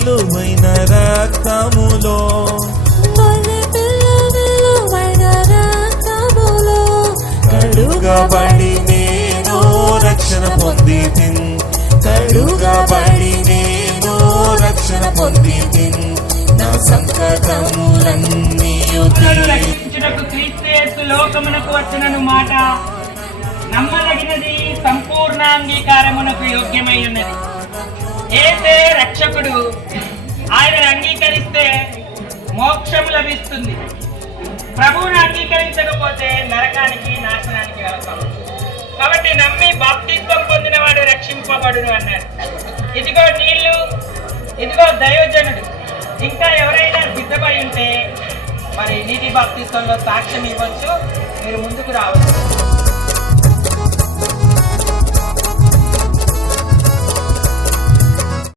విలువైన రక్తములో కడుగబడి నేను రక్షణ పొంది తిన్ కడుగబడి నేను రక్షణ పొంది తిన్ నా సంకటములన్నీయు రక్షించుటకు క్రీస్తు యేసు లోకమునకు వచ్చినను మాట నమ్మదగినది, సంపూర్ణ అంగీకారమునకు యోగ్యమై ఉన్నది. యేసే రక్షకుడు. ఆయనను అంగీకరిస్తే మోక్షము లభిస్తుంది. ప్రభువును అంగీకరించకపోతే నరకానికి, నాశనానికి వెళ్తాం. కాబట్టి నమ్మి బాప్తిస్మం పొందినవాడు రక్షింపబడును అన్నాడు. ఇదిగో నీళ్లు, ఇదిగో దైవజనుడు. ఇంకా ఎవరైనా సిద్ధమై ఉంటే మరి నీటి బాప్తిస్మంలో సాక్ష్యం ఇవ్వచ్చు. మీరు ముందుకు రావచ్చు.